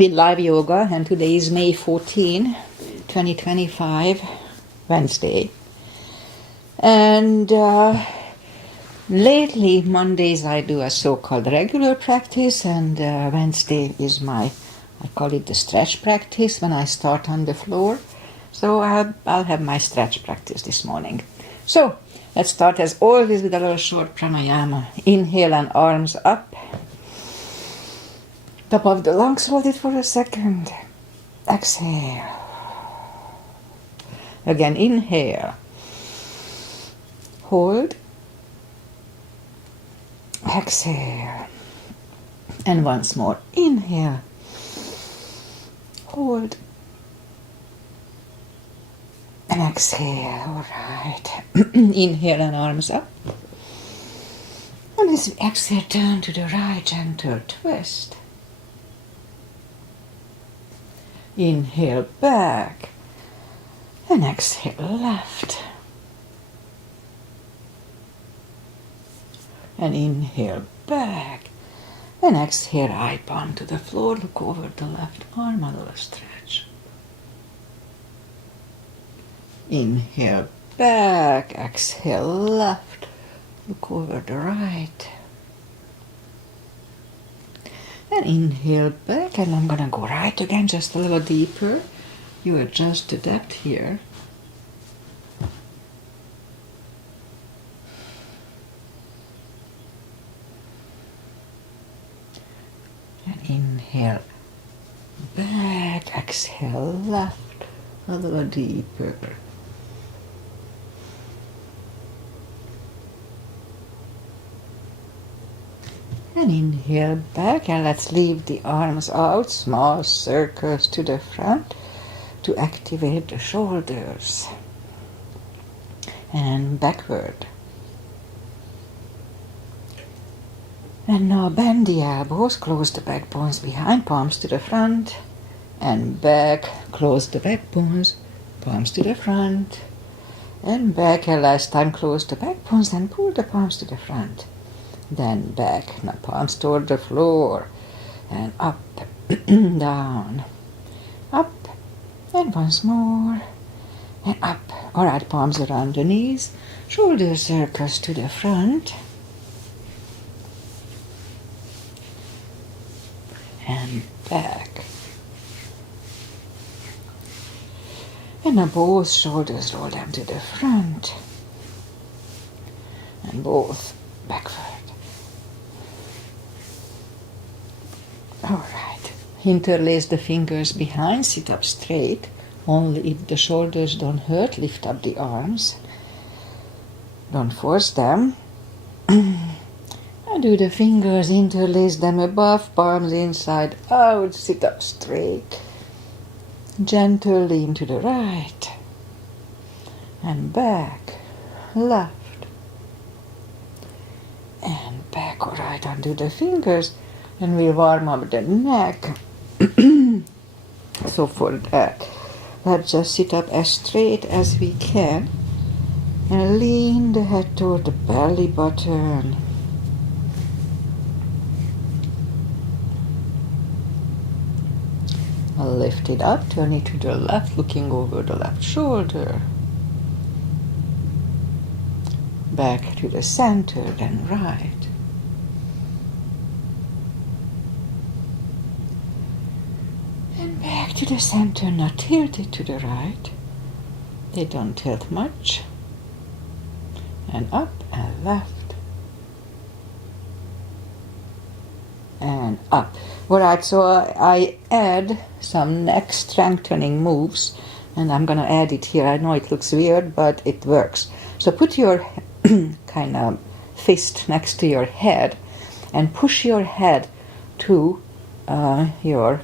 with live yoga, and today is May 14, 2025, Wednesday. And lately, Mondays I do a so-called regular practice, and Wednesday is I call it the stretch practice when I start on the floor. So I'll have my stretch practice this morning. So let's start as always with a little short pranayama. Inhale and arms up. Top of the lungs, hold it for a second. Exhale. Again, inhale. Hold. Exhale. And once more. Inhale. Hold. And exhale. All right. Inhale and arms up. And as we exhale, turn to the right, gentle twist. Inhale back. And exhale left. And inhale back. And exhale, right palm to the floor. Look over the left arm, a little stretch. Inhale back. Exhale left. Look over the right. And inhale back. And I'm going to go right again, just a little deeper. You adjust the depth here. And inhale back, exhale left, a little deeper. And inhale back, and let's leave the arms out, small circles to the front to activate the shoulders. And backward. And now bend the elbows, close the backbones behind, palms to the front, and back, close the backbones, palms to the front, and back, and last time close the backbones, then pull the palms to the front, then back, now palms toward the floor, and up, down, up, and once more, and up. All right, palms around the knees, shoulder circles to the front, and back. And now both shoulders roll them to the front. And both backward. Alright. Interlace the fingers behind, sit up straight. Only if the shoulders don't hurt, lift up the arms. Don't force them. And do the fingers, interlace them above, palms inside out, sit up straight. Gentle lean to the right. And back, left. And back, all right, undo the fingers. And we'll warm up the neck. So for that, let's just sit up as straight as we can. And lean the head toward the belly button. Lift it up, turn it to the left, looking over the left shoulder. Back to the center, then right. And back to the center, now tilt it to the right. They don't tilt much. And up and left. And up. Alright, so I add some neck strengthening moves, and I'm going to add it here. I know it looks weird, but it works. So put your kind of fist next to your head and push your head to your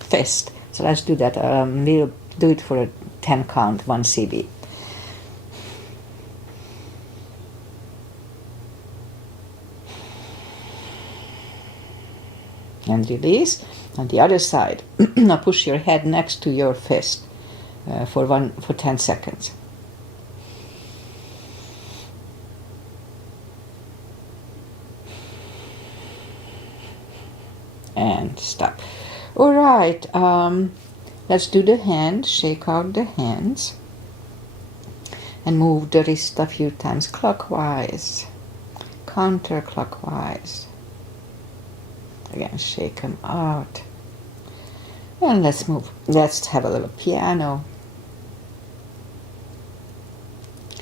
fist. So let's do that. We'll do it for a 10 count, 1 CB. And release. On the other side, now push your head next to your fist for 10 seconds. And stop. All right, let's do the hand. Shake out the hands and move the wrist a few times clockwise, counterclockwise. Again, shake them out. And let's move. Let's have a little piano.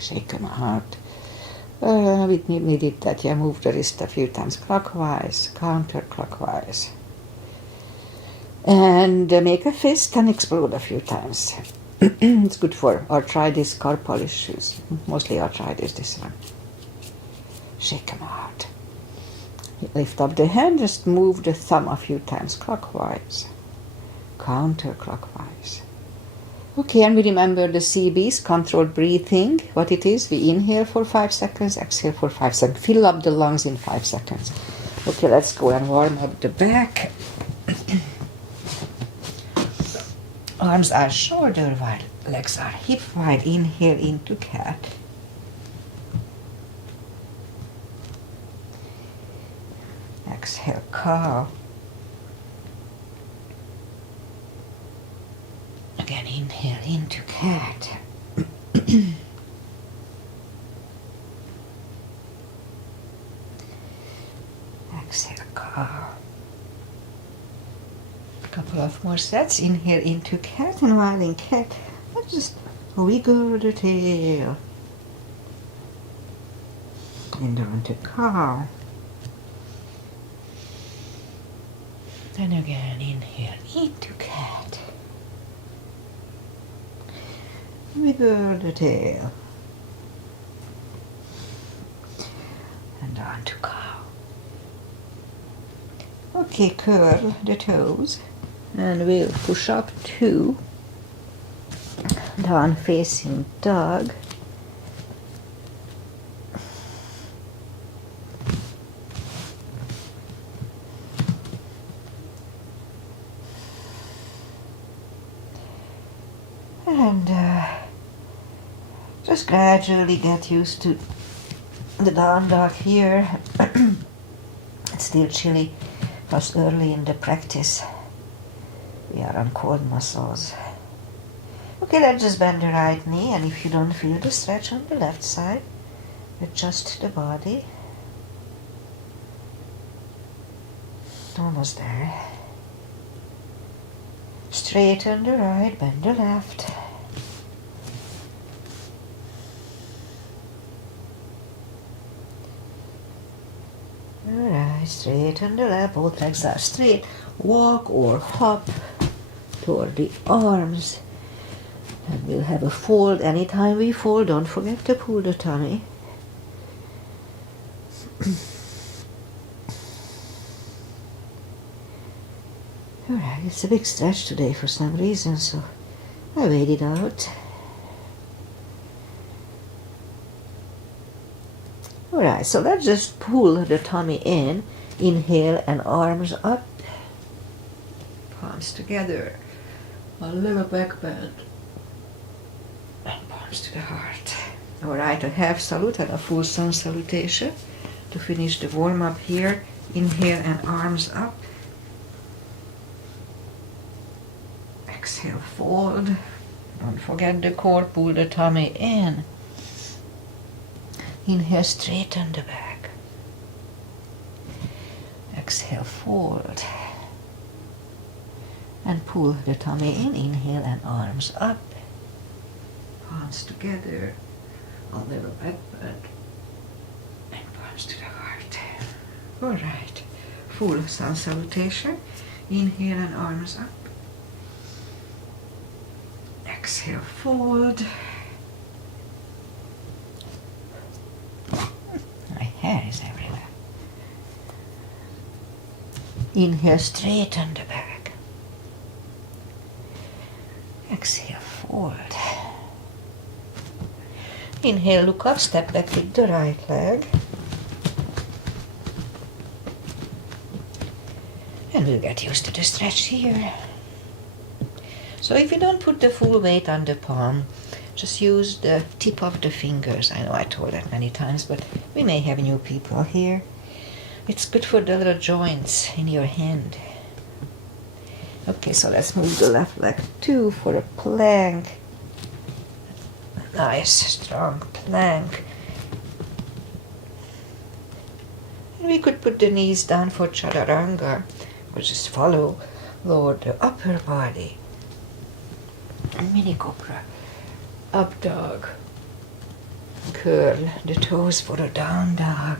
Shake them out. We needed that. Yeah, move the wrist a few times clockwise, counterclockwise. And make a fist and explode a few times. It's good for arthritis, carpal issues. Mostly arthritis, this one. Shake them out. Lift up the hand, just move the thumb a few times clockwise, counterclockwise. Okay, and we remember the CBs, controlled breathing, what it is. We inhale for 5 seconds, exhale for 5 seconds. Fill up the lungs in 5 seconds. Okay, let's go and warm up the back. Arms are shoulder wide, legs are hip wide. Inhale into cat. Exhale, cow. Again, inhale into cat. Exhale, cow. Couple of more sets. Inhale into cat, and while in cat, let's just wiggle the tail. And down to cow. Then again, inhale into cat. Wiggle the tail. And down to cow. Okay, curl the toes. And we'll push up 2, down facing dog, and just gradually get used to the down dog here. It's still chilly, plus early in the practice. We are on cold muscles. Okay, let's just bend the right knee, and if you don't feel the stretch on the left side, adjust the body. Almost there. Straighten the right, bend the left. Alright, straighten the left, both legs are straight. Walk or hop toward the arms, and we'll have a fold. Anytime we fold, don't forget to pull the tummy. Alright, it's a big stretch today for some reason, so I waited out. Alright, so let's just pull the tummy in. Inhale and arms up. Palms together. A little back bend. And palms to the heart. Alright, a half salute and a full sun salutation. To finish the warm up here. Inhale and arms up. Exhale, fold. Don't forget the core, pull the tummy in. Inhale, straighten the back. Exhale, fold. And pull the tummy in. Inhale and arms up. Palms together. A little back bend. And palms to the heart. Alright. Full sun salutation. Inhale and arms up. Exhale, fold. My hair is everywhere. Inhale, straighten the back. Exhale, fold. Inhale, look up, step back with the right leg. And we'll get used to the stretch here. So if you don't put the full weight on the palm, just use the tip of the fingers. I know I told that many times, but we may have new people here. It's good for the little joints in your hand. Okay, so let's move the left leg too for a plank. A nice strong plank. And we could put the knees down for chaturanga, or just lower the upper body. And mini cobra, up dog. Curl the toes for a down dog.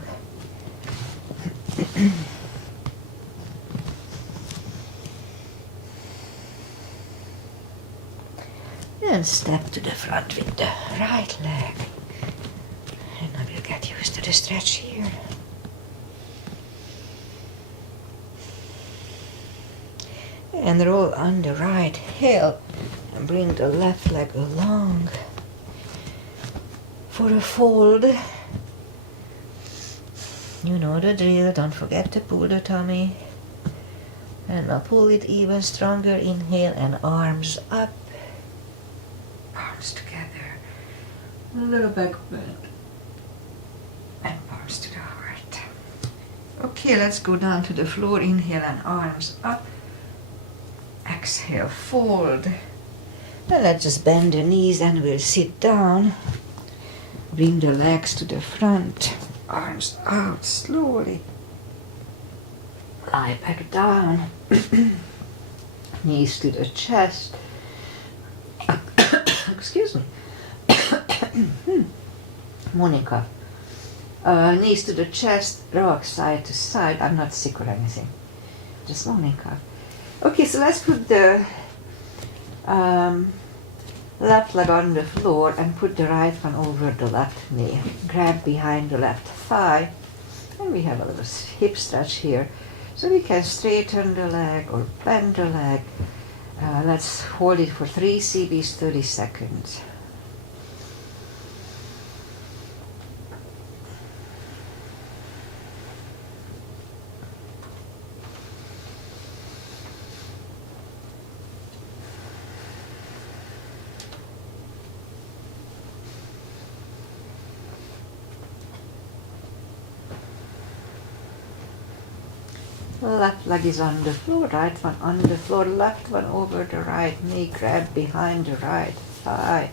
And step to the front with the right leg. And I will get used to the stretch here. And roll on the right heel and bring the left leg along for a fold. You know the drill, don't forget to pull the tummy. And now pull it even stronger, inhale and arms up. Palms together, a little back bend, and palms to the heart. Okay, let's go down to the floor, inhale and arms up. Exhale, fold. Then let's just bend the knees and we'll sit down. Bring the legs to the front, arms out slowly. Lie back down. Knees to the chest. Excuse me. Monica. Knees to the chest, rock side to side. I'm not sick or anything. Just Monica. Okay, so let's put the left leg on the floor and put the right one over the left knee. Grab behind the left thigh. And we have a little hip stretch here. So we can straighten the leg or bend the leg. Let's hold it for 3 CBs, 30 seconds. Left leg is on the floor, right one on the floor, left one over the right knee, grab behind the right thigh.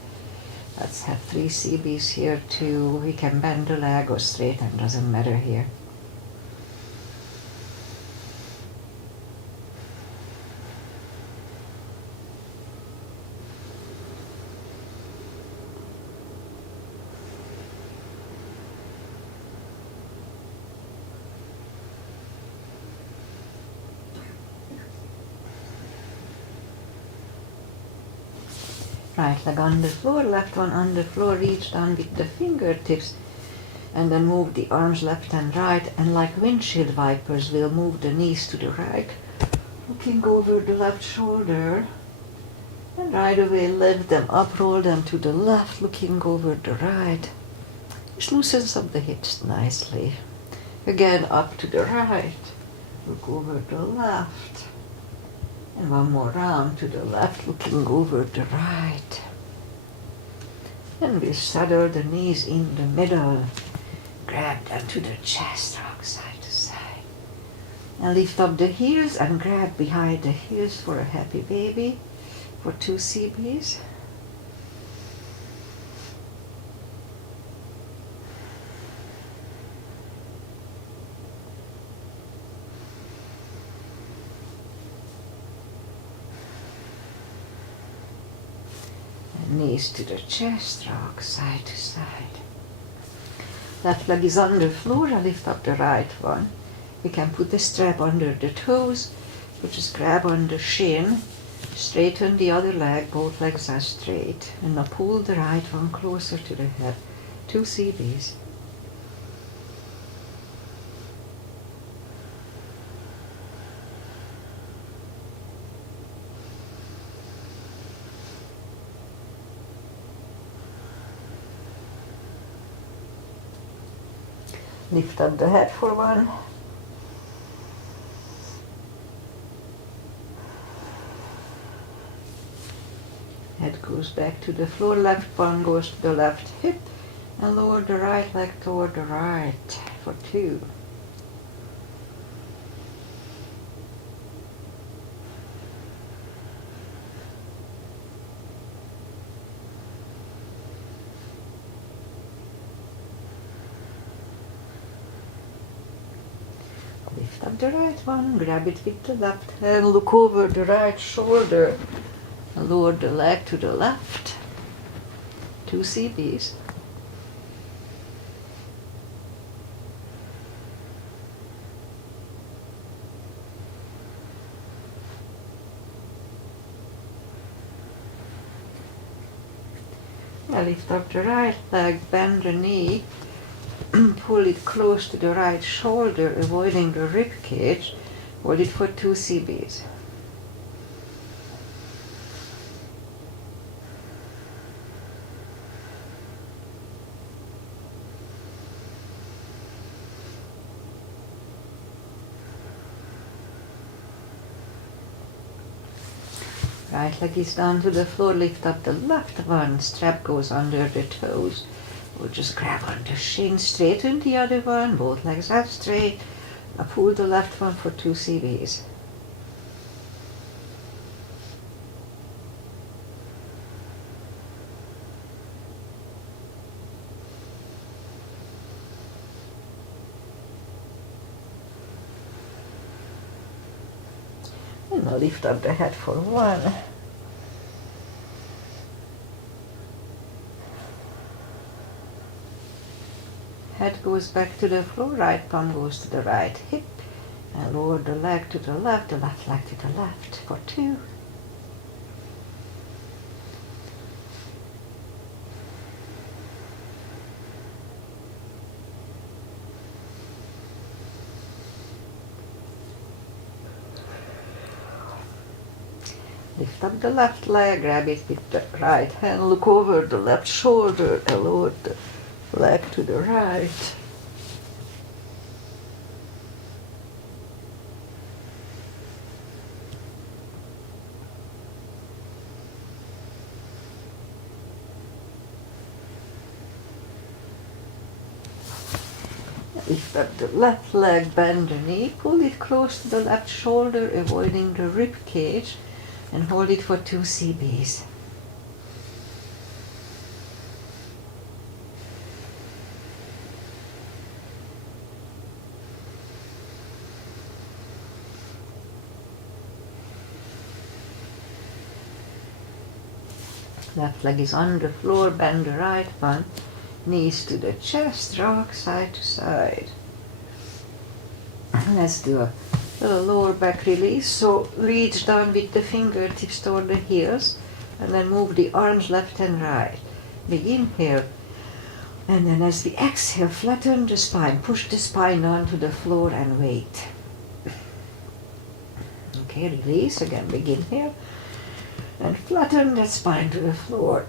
Let's have 3 CBs here too. We can bend the leg or straighten, doesn't matter here. Right leg on the floor, left one on the floor, reach down with the fingertips and then move the arms left and right, and like windshield wipers we'll move the knees to the right, looking over the left shoulder, and right away lift them up, roll them to the left, looking over the right. This loosens up the hips nicely. Again up to the right, look over the left. And one more round to the left, looking over the right. And we saddle the knees in the middle. Grab them to the chest, rock side to side. And lift up the heels and grab behind the heels for a happy baby for 2 CBs. Knees to the chest, rock side to side. Left leg is on the floor, I lift up the right one. We can put the strap under the toes, or just grab on the shin, straighten the other leg, both legs are straight, and now pull the right one closer to the head. 2 CBs. Lift up the head for 1. Head goes back to the floor, left one goes to the left hip, and lower the right leg toward the right for 2. up the right one, grab it with the left hand, look over the right shoulder, and lower the leg to the left. 2 CBs. Now lift up the right leg, bend the knee, pull it close to the right shoulder, avoiding the rib cage. Hold it for 2 CBs. Right leg is down to the floor, lift up the left one, strap goes under the toes. Or just grab on the shin, straighten the other one, both legs out straight. Pull the left one for 2 CBs. And now lift up the head for 1. Head goes back to the floor, right palm goes to the right hip, and lower the leg to the left leg to the left for 2. Lift up the left leg, grab it with the right hand, look over the left shoulder, and lower the leg to the right. Lift up the left leg, bend the knee, pull it close to the left shoulder, avoiding the rib cage, and hold it for 2 CBs. Left leg is on the floor, bend the right one, knees to the chest, rock side to side. Let's do a little lower back release. So reach down with the fingertips toward the heels, and then move the arms left and right. Big inhale, and then as we exhale, flatten the spine, push the spine onto the floor and wait. Okay, release, again big inhale, and flatten the spine to the floor.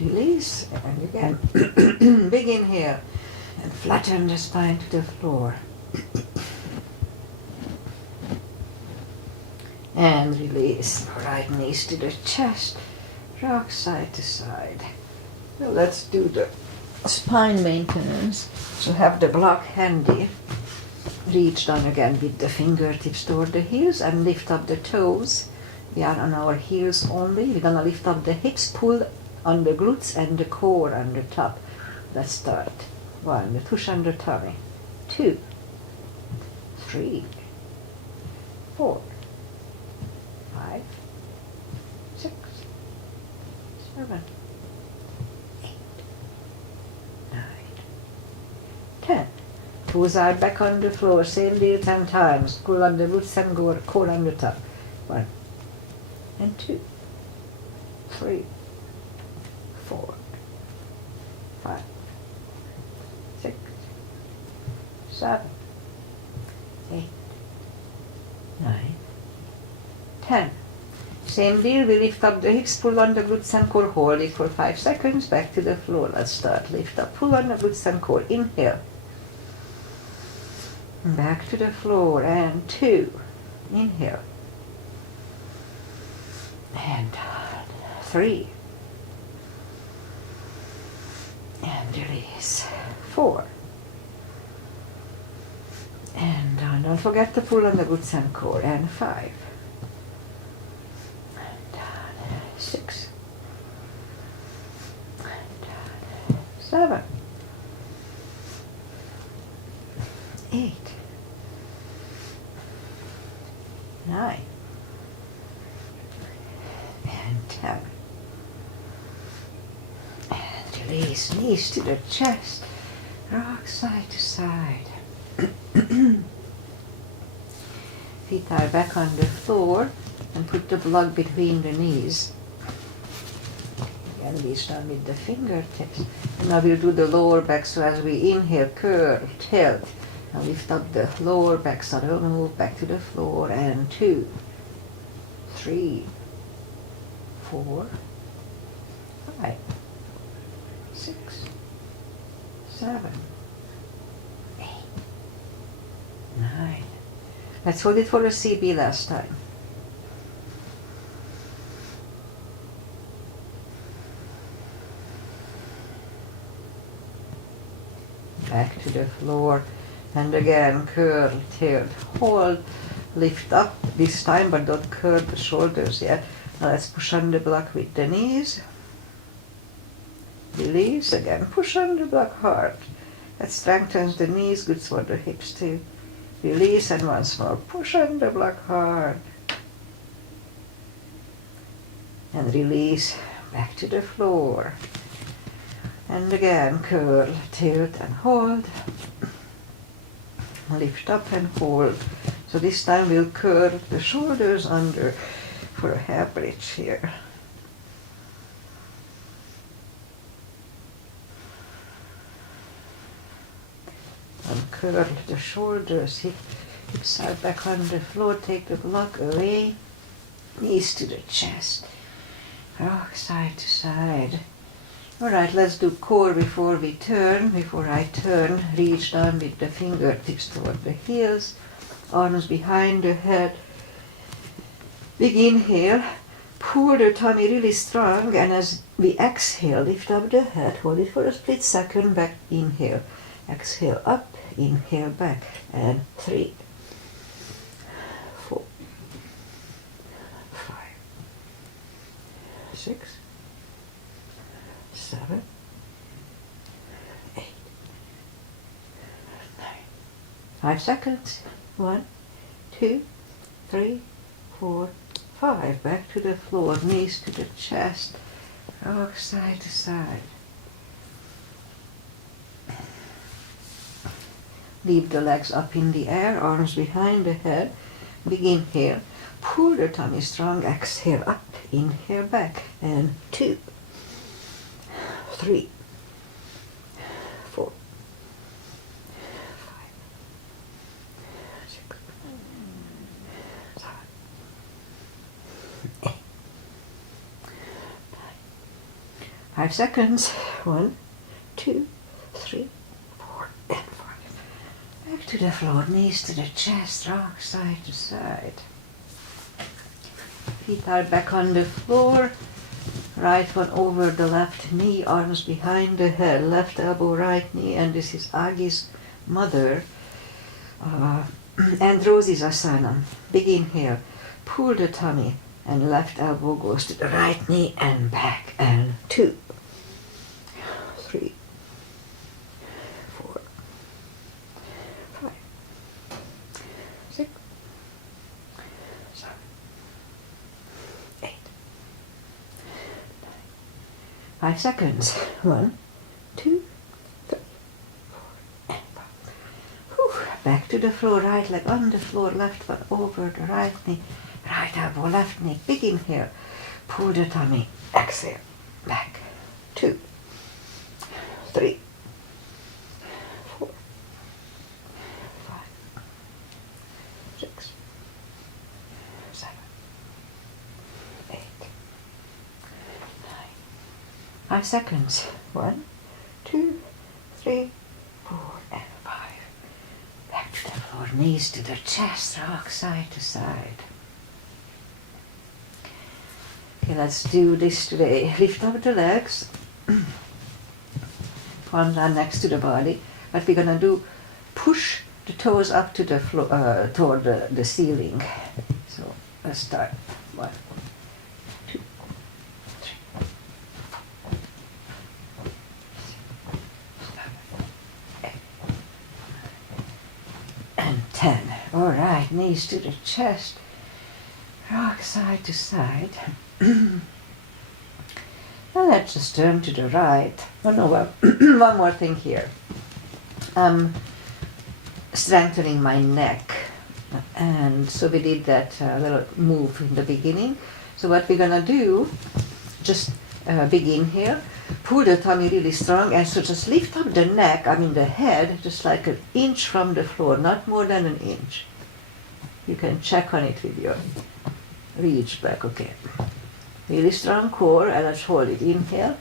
Release, and again big inhale, and flatten the spine to the floor. And release, right knees to the chest, rock side to side. So let's do the spine maintenance. So have the block handy. Reach down again with the fingertips toward the heels and lift up the toes. We are on our heels only. We're gonna lift up the hips, pull on the glutes and the core on the top. Let's start. 1, the push on the tummy. 2, 3, 4, 5, 6, 7, 8, 9, 10. Toes are back on the floor, same deal 10 times. Pull on the glutes and core on the top. 1, and 2, 3, 4, 5, 6, 7, 8, 9, 10. Same deal, we lift up the hips, pull on the glutes and core, hold it for 5 seconds, back to the floor. Let's start. Lift up, pull on the glutes and core, inhale. Back to the floor, and 2, inhale. And 3, and release. 4, and down. Don't forget to pull on the glutes and core. And 5, and down. 6, and down. 7, 8, 9, and 10. And release, knees to the chest, rock side to side. Feet are back on the floor and put the block between the knees. Again, reach down with the fingertips. And now we'll do the lower back, so as we inhale, curl, tilt, and lift up the lower back, so we'll move back to the floor, and 2, 3, 4, 5, 6, 7, 8, 9. Let's hold it for a CB last time. Back to the floor, and again curl, tilt, hold, lift up this time, but don't curl the shoulders yet. Now let's push on the block with the knees. Release again, push on the block hard. That strengthens the knees, good for the hips too. Release, and once more, push on the block hard. And release, back to the floor. And again, curl, tilt, and hold. Lift up and hold. So this time we'll curl the shoulders under for a hair bridge here. And curl the shoulders, hips are back on the floor, take the block away, knees to the chest, rock side to side. Alright, let's do core before we turn. Before I turn, reach down with the fingertips toward the heels, arms behind the head. Big inhale, pull the tummy really strong, and as we exhale, lift up the head, hold it for a split second, back, inhale, exhale up, inhale back, and 3, 4, 5, 6, 7, 8, 9. 5 seconds. 1, 2, 3, 4, 5. Back to the floor, knees to the chest, rock side to side. Leave the legs up in the air, arms behind the head. Big inhale, pull the tummy strong, exhale up, inhale back, and 2, 3, 4, 5, 6, 7, 8, 9. 5 seconds. 1, 2, 3, 4, and 5. Back to the floor, knees to the chest, rock side to side. Feet are back on the floor. Right one over the left knee, arms behind the head, left elbow, right knee, and this is Agi's mother, and Rosie's asana. Big inhale, pull the tummy, and left elbow goes to the right knee and back, and 2, 3, 4, 5, 6, 7, 8. 5 seconds. 1, 2, 3, 4, and 5. Whew. Back to the floor, right leg on the floor, left one over the right knee, right elbow, left knee. Big inhale, pull the tummy, exhale, back. 2, 3, 4, 5, 6, 7, 8, 9. 5 seconds. 1, 2, 3, 4, and 5. Back to the floor, knees to the chest, rock side to side. Okay, let's do this today. Lift up the legs, palms are next to the body, but we're gonna do push the toes up to the floor, toward the ceiling. So let's start. 1, 2, 3, 4, 6, 7, 8, 9, All right, knees to the chest. Rock side to side. Now let's just turn to the right. Oh no, well, one more thing here. I'm strengthening my neck. And so we did that little move in the beginning. So what we're gonna do, just begin here. Pull the tummy really strong and so just lift up the neck, the head, just like an inch from the floor, not more than an inch. You can check on it with your reach back, okay. Really strong core, and let's hold it. Inhale.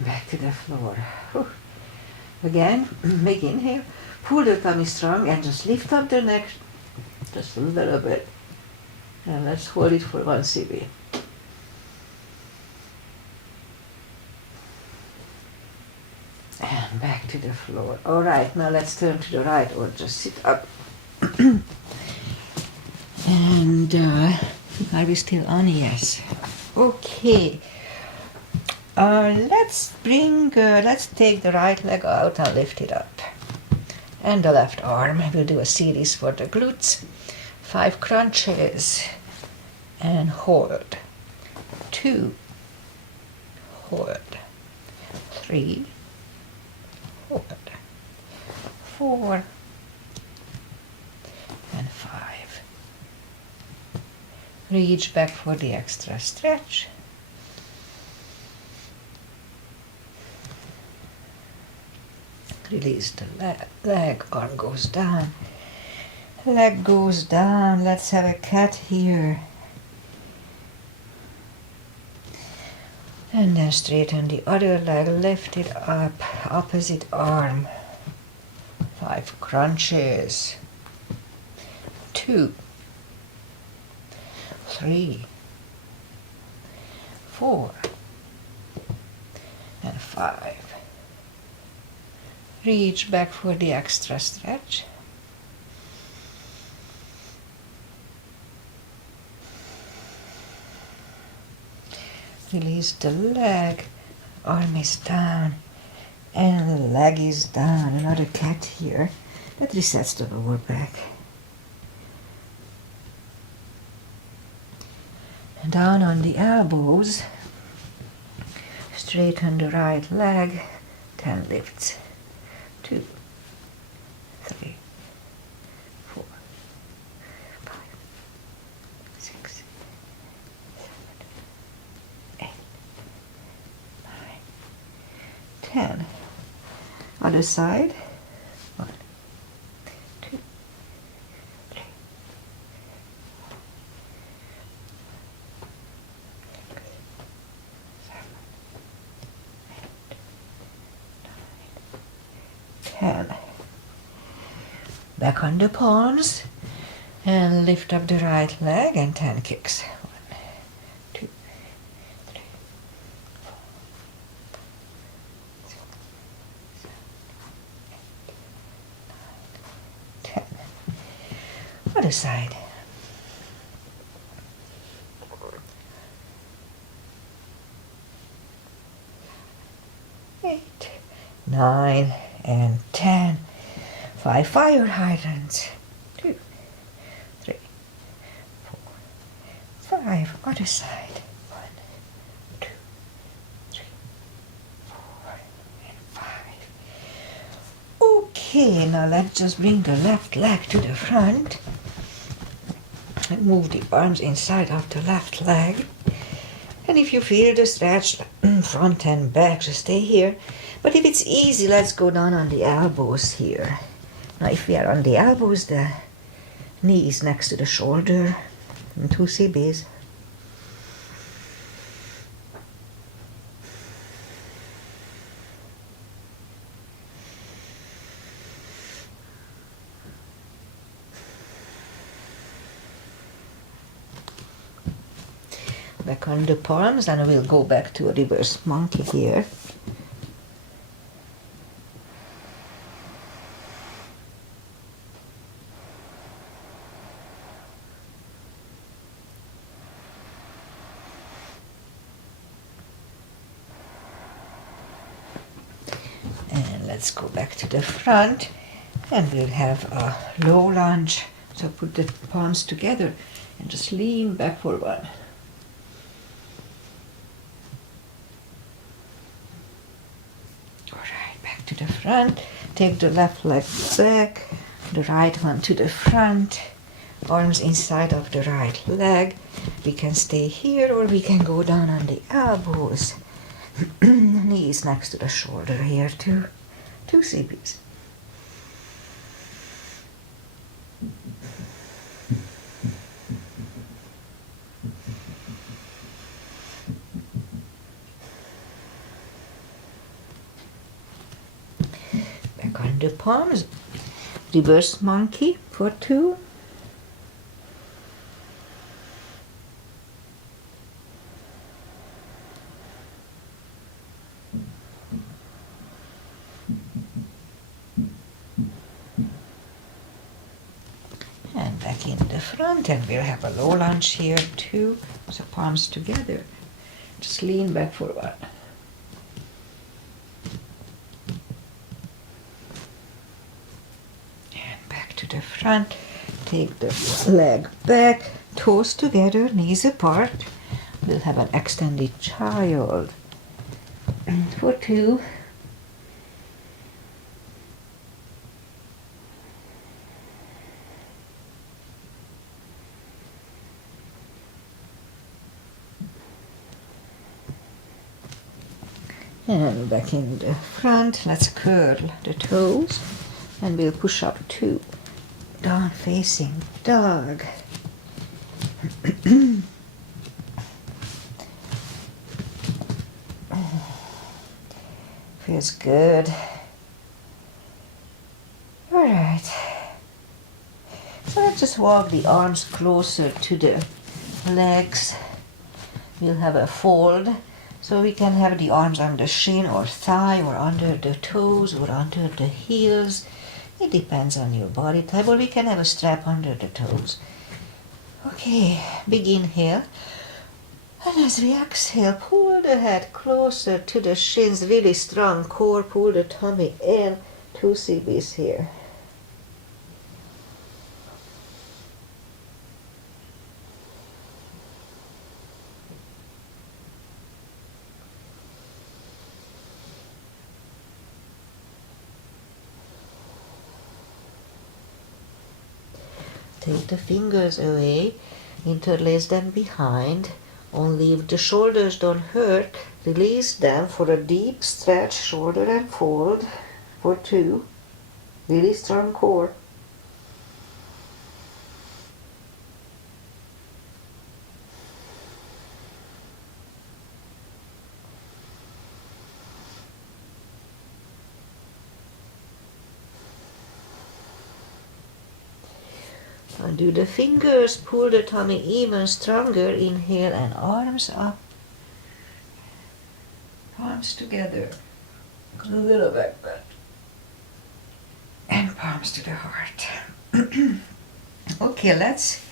Back to the floor. Whew. Again, big inhale. Pull the tummy strong and just lift up the neck just a little bit. And let's hold it for 1 CB. And back to the floor. All right, now let's turn to the right or just sit up. And are we still on? Yes. Okay. Let's take the right leg out and lift it up. And the left arm. We'll do a series for the glutes. 5 crunches. And hold. 2. Hold. 3. Hold. 4. And 5. Reach back for the extra stretch. Release the leg, arm goes down, leg goes down. Let's have a cat here. And then straighten the other leg, lift it up, opposite arm. 5 crunches. 2, 3, 4, and 5. Reach back for the extra stretch. Release the leg, arm is down, and the leg is down. Another cat here. That resets the lower back. And down on the elbows, straighten the right leg, 10 lifts. 2, 3, 4, 5, 6, 7, 8, 9, 10. Other side. 1, 2, 3, 4, 7, 10. Back on the palms and lift up the right leg and 10 kicks. 1, 2, 3, 4, 5, 6, 7, 8, 9, 10. Other side. 8, 9, and 10. 5 fire hydrants. 2, 3, 4, 5. Other side. 1, 2, 3, 4, and 5. Okay, now let's just bring the left leg to the front and move the arms inside of the left leg. And if you feel the stretch front and back, just stay here. But if it's easy, let's go down on the elbows here. Now if we are on the elbows, the knee is next to the shoulder, and 2 CBs. Back on the palms, and we'll go back to a reverse monkey here. let's go back to the front and we'll have a low lunge. So put the palms together and just lean back for one. All right, back to the front. Take the left leg back, the right one to the front, arms inside of the right leg. We can stay here or we can go down on the elbows. Knees next to the shoulder here too. 2 CBs. Back on the palms. Reverse monkey for 2. And back in the front, and we'll have a low lunge here too. So palms together. Just lean back for one. And back to the front. Take the leg back, toes together, knees apart. We'll have an extended child for 2. And back in the front, let's curl the toes and we'll push up 2. Down facing dog. Feels good. All right. So let's just walk the arms closer to the legs. We'll have a fold. So we can have the arms on the shin or thigh or under the toes or under the heels. It depends on your body type, or we can have a strap under the toes. Okay, big inhale. And as we exhale, pull the head closer to the shins, really strong core, pull the tummy in, 2 CBs here. Take the fingers away, interlace them behind. Only if the shoulders don't hurt, release them for a deep stretch, shoulder and fold for 2. Really strong core. Undo the fingers, pull the tummy even stronger. Inhale and arms up. Palms together. A little back bend. And palms to the heart. Okay, let's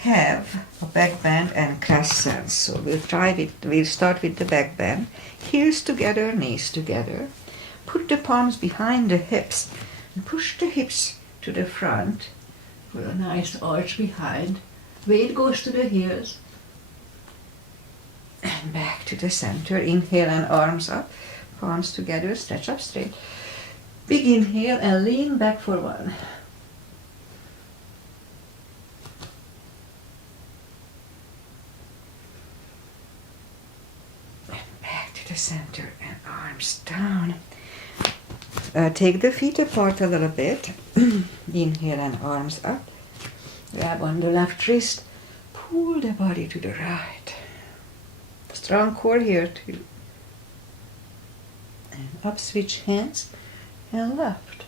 have a back bend and crescent. So we'll start with the back bend. Heels together, knees together. Put the palms behind the hips and push the hips to the front. For a nice arch behind. Weight goes to the heels. And back to the center. Inhale and arms up. Palms together, stretch up straight. Big inhale and lean back for 1. And back to the center and arms down. Take the feet apart a little bit. Inhale and arms up. Grab on the left wrist. Pull the body to the right. Strong core here too. And up, switch hands and left.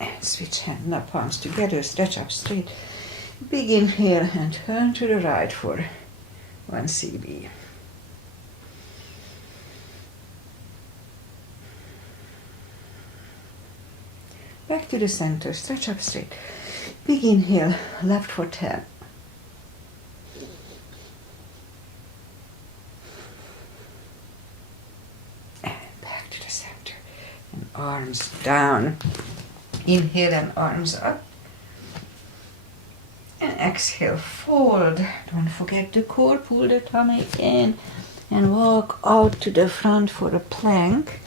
And switch hand. Now palms together, stretch up straight. Big inhale and turn to the right for 1 CB. Back to the center, stretch up straight. Big inhale, left for 10. arms down. Inhale and arms up. And exhale, fold. Don't forget the core, pull the tummy in and walk out to the front for a plank.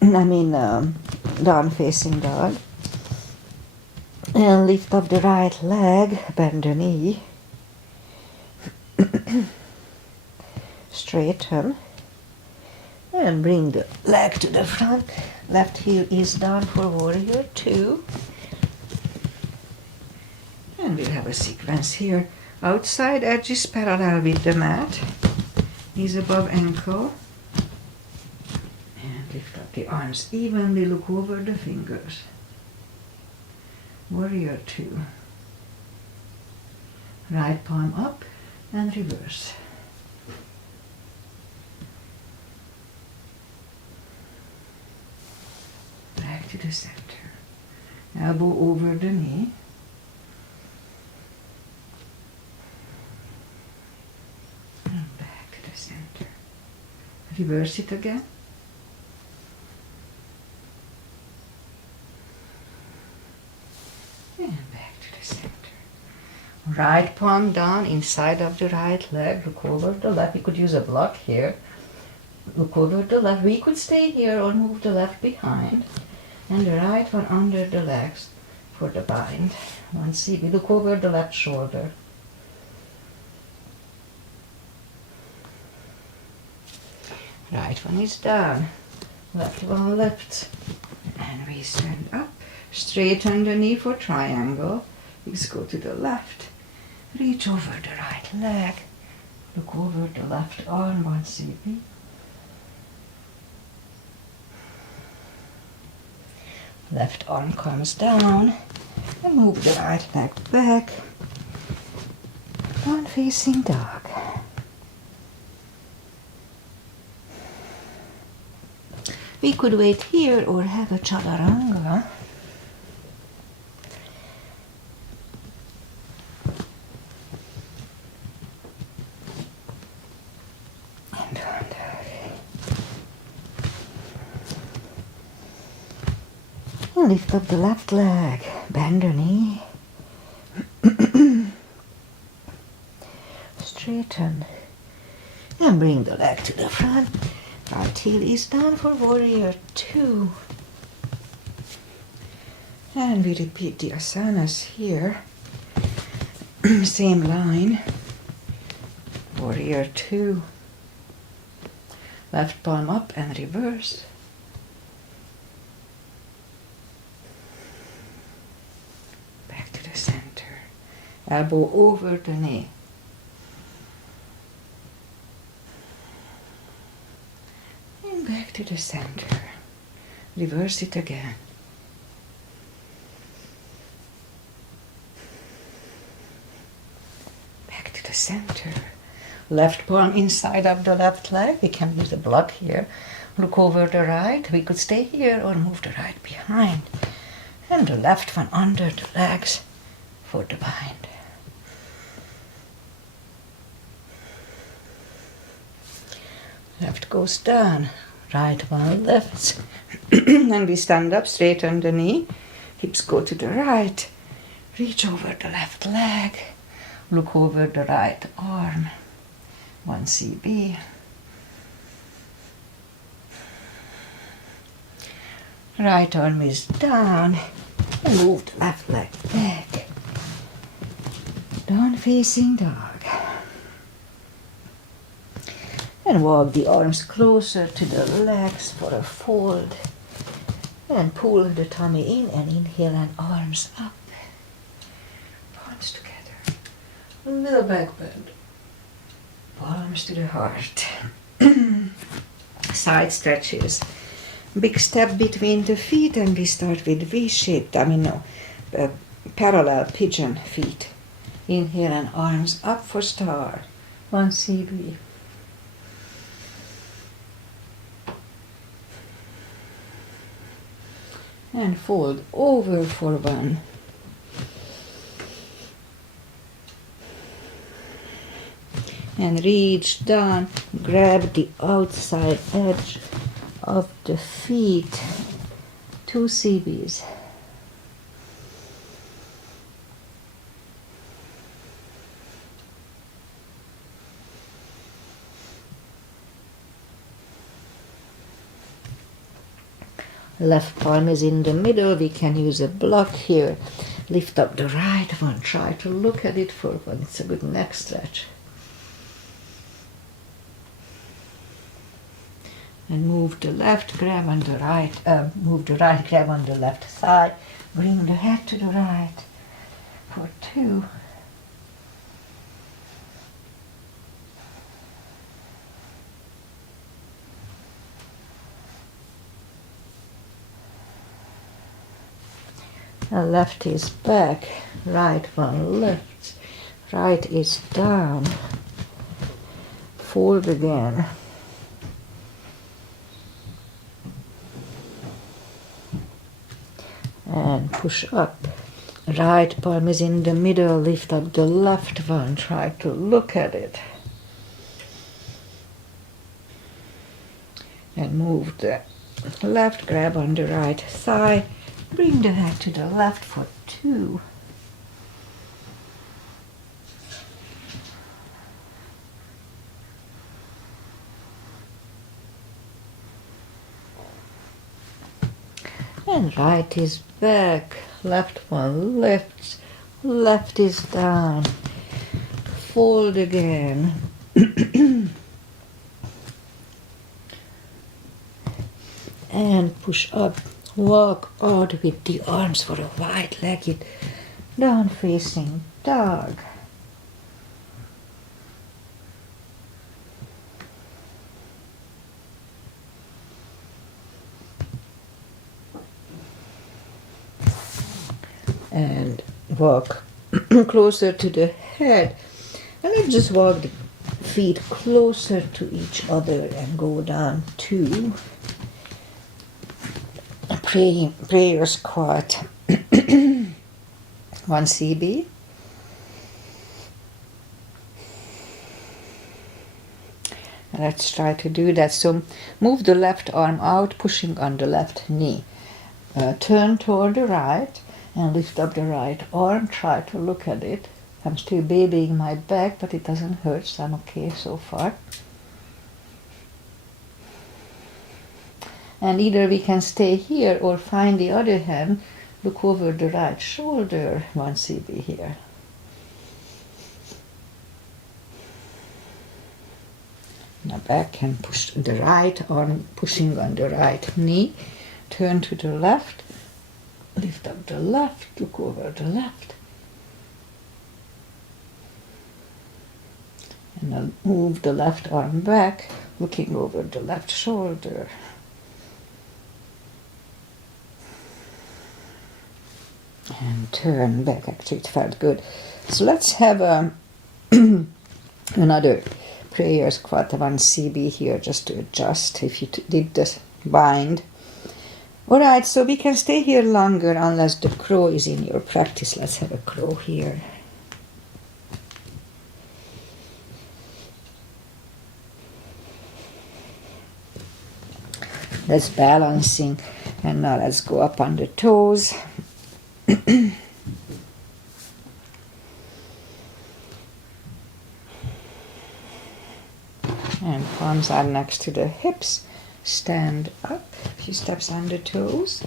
Down facing dog. And lift up the right leg, bend the knee. Straighten. And bring the leg to the front. Left heel is down for warrior 2. And we'll have a sequence here. Outside edge is parallel with the mat. Knees above ankle. And lift up the arms evenly, look over the fingers. Warrior 2. Right palm up and reverse. Back to the center. Elbow over the knee. And back to the center. Reverse it again. And back to the center. Right palm down inside of the right leg. Look over the left. You could use a block here. Look over the left. We could stay here or move the left behind. And the right one under the legs for the bind. One CB. Look over the left shoulder. Right one is down. Left one lifts. And we stand up. Straighten the knee for triangle. Let's go to the left. Reach over the right leg. Look over the left arm, 1 CB. Left arm comes down. And move the right leg back. Down facing dog. We could wait here or have a chaturanga. And lift up the left leg, bend the knee. Straighten. And bring the leg to the front. Right heel is down for warrior 2. And we repeat the asanas here. Same line. Warrior 2. Left palm up and reverse. Back to the center. Elbow over the knee. And back to the center. Reverse it again. Back to the center. Left palm inside of the left leg. We can use a block here. Look over the right. We could stay here or move the right behind. And the left one under the legs for the bind. Left goes down. Right one lifts. And we stand up, straighten the knee. Hips go to the right. Reach over the left leg. Look over the right arm. 1 CB. Right arm is down. And move the left leg back. Down facing dog. And walk the arms closer to the legs for a fold. And pull the tummy in and inhale and arms up. Palms together. A little back bend. Palms to the heart. Side stretches. Big step between the feet and we start with V-shaped, parallel pigeon feet. Inhale and arms up for star. 1 CB. And fold over for 1. And reach down, grab the outside edge of the feet 2 CBs. Left palm is in the middle. We can use a block here. Lift up the right one. Try to look at it for one. It's a good neck stretch. And move the left, grab on the right, move the right, grab on the left thigh. Bring the head to the right for 2. And left is back, right one lifts, right is down, fold again. And push up. Right palm is in the middle, lift up the left one, try to look at it. And move the left, grab on the right thigh, bring the head to the left for 2. And right is back, left one lifts, left is down, fold again. And push up, walk out with the arms for a wide-legged down-facing dog. And walk closer to the head. And let's just walk the feet closer to each other and go down to a prayer squat. 1 CB. Let's try to do that. So move the left arm out, pushing on the left knee. Turn toward the right and lift up the right arm. Try to look at it. I'm still babying my back, but it doesn't hurt, so I'm okay so far. And either we can stay here or find the other hand, look over the right shoulder, 1 CB here. Now back and push the right arm, pushing on the right knee. Turn to the left, lift up the left, look over the left. And then move the left arm back, looking over the left shoulder. And turn back. Actually, it felt good. So let's have another prayer squat, 1 CB here, just to adjust if you did this bind. Alright, so we can stay here longer unless the crow is in your practice. Let's have a crow here. That's balancing. And now let's go up on the toes. And palms are next to the hips. Stand up, a few steps on the toes.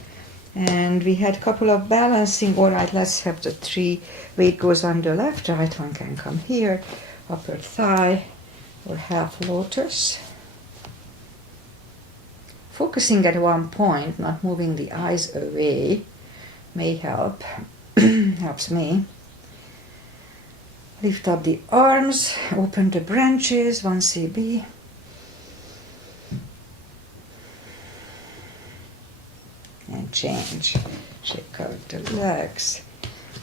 And we had a couple of balancing. All right, let's have the 3. Weight goes on the left, right one can come here. Upper thigh or half lotus. Focusing at one point, not moving the eyes away, may help. Helps me. Lift up the arms, open the branches, 1 CB. And change. Shake out the legs.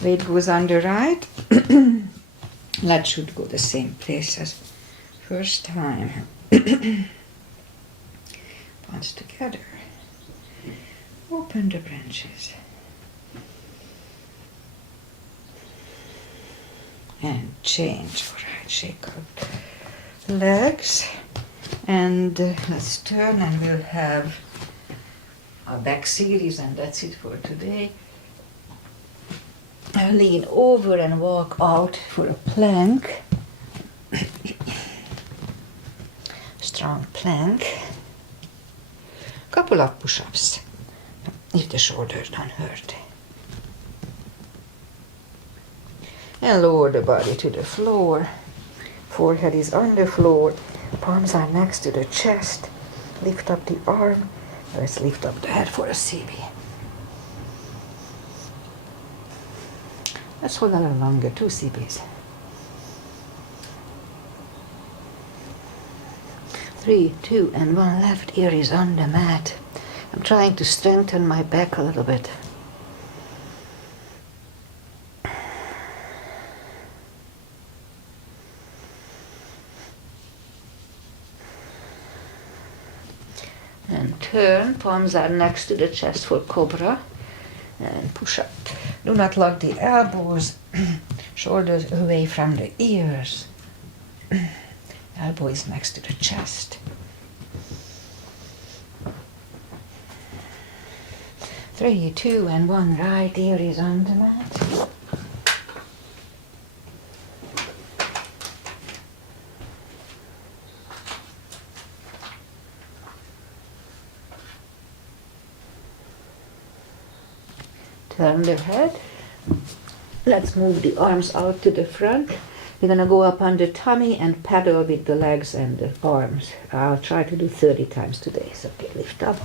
Weight goes on the right. That should go the same place as first time. Palms together. Open the branches. And change. All right, shake out legs. And let's turn and we'll have our back series, and that's it for today. I'll lean over and walk out for a plank. Strong plank. Couple of push-ups if the shoulders don't hurt. And lower the body to the floor. Forehead is on the floor. Palms are next to the chest. Lift up the arm. Let's lift up the head for a CB. Let's hold a little longer, 2 CBs. 3, 2, and 1. Left ear is on the mat. I'm trying to strengthen my back a little bit. And turn, palms are next to the chest for cobra. And push up. Do not lock the elbows, shoulders away from the ears. Elbow is next to the chest. 3, 2, and 1. Right ear is on the mat. Turn the head. Let's move the arms out to the front. We're going to go up on the tummy and paddle with the legs and the arms. I'll try to do 30 times today. So okay, lift up.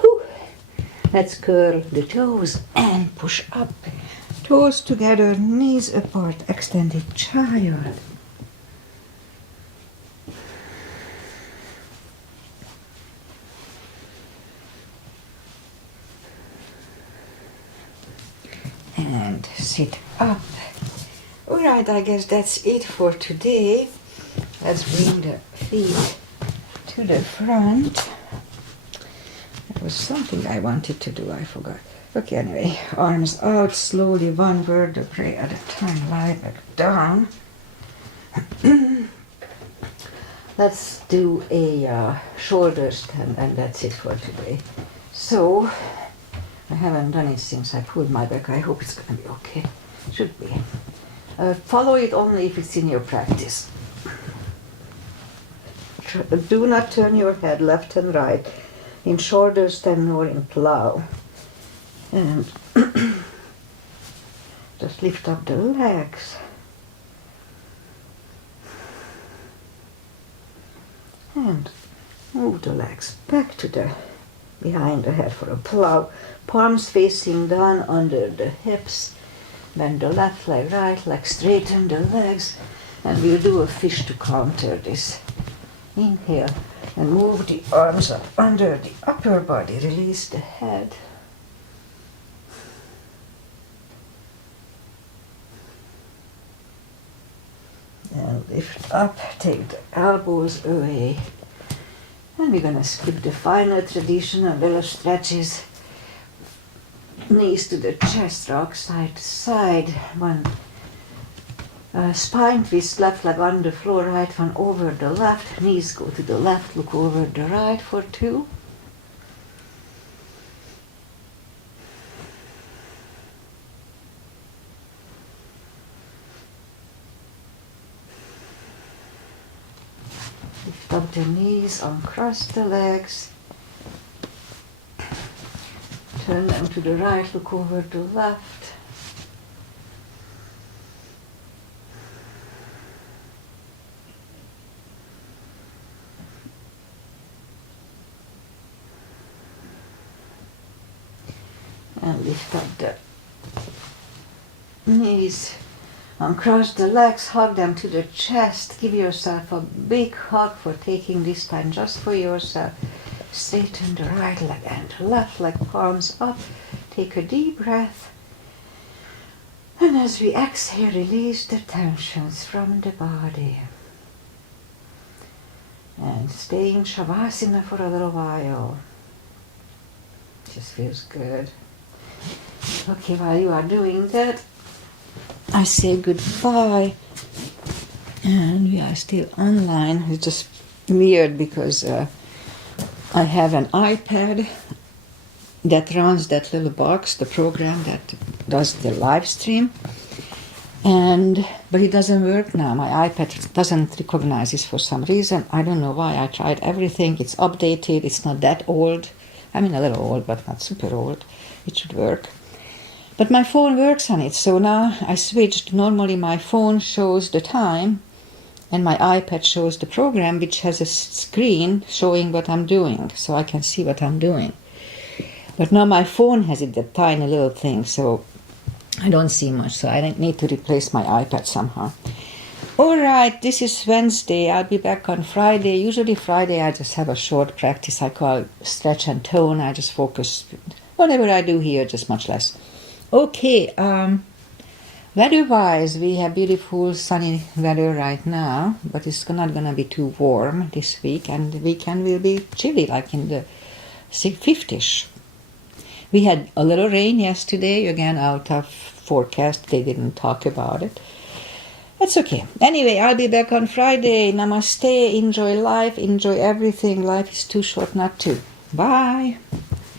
Whew. Let's curl the toes and push up. Toes together, knees apart, extended child. And sit up. Alright, I guess that's it for today. Let's bring the feet to the front. There was something I wanted to do, I forgot. Okay, anyway, arms out, slowly, one vertebrae at a time, lie back down. Let's do a shoulder stand, and that's it for today. So, I haven't done it since I pulled my back. I hope it's going to be okay. Should be. Follow it only if it's in your practice. Do not turn your head left and right in shoulder stand nor in plow. And just lift up the legs. And move the legs back to the behind the head for a plow. Palms facing down under the hips. Bend the left leg, right leg, straighten the legs. And we'll do a fish to counter this. Inhale and move the arms up under the upper body. Release the head. And lift up, take the elbows away. And we're going to skip the final traditional little stretches. Knees to the chest, rock side to side. One spine twist, left leg on the floor, right one over the left. Knees go to the left, look over the right for 2. Lift up the knees, uncross the legs. Turn them to the right, look over the left. And lift up the knees. Uncross the legs, hug them to the chest. Give yourself a big hug for taking this time just for yourself. Straighten the right leg and left leg, palms up. Take a deep breath. And as we exhale, release the tensions from the body. And stay in Shavasana for a little while. Just feels good. Okay, while you are doing that, I say goodbye. And we are still online. It's just weird because I have an iPad that runs that little box, the program that does the live stream. But it doesn't work now. My iPad doesn't recognize this for some reason. I don't know why. I tried everything. It's updated. It's not that old. I mean, a little old, but not super old. It should work. But my phone works on it. So now I switched. Normally my phone shows the time and my iPad shows the program, which has a screen showing what I'm doing. So I can see what I'm doing. But now my phone has it, that tiny little thing. So I don't see much, so I need to replace my iPad somehow. All right, this is Wednesday. I'll be back on Friday. Usually Friday I just have a short practice I call stretch and tone. I just focus, whatever I do here, just much less. Okay, weather-wise, we have beautiful sunny weather right now, but it's not going to be too warm this week, and the weekend will be chilly, like in the 50s. We had a little rain yesterday, again out of forecast. They didn't talk about it. That's okay. Anyway, I'll be back on Friday. Namaste. Enjoy life. Enjoy everything. Life is too short not to. Bye.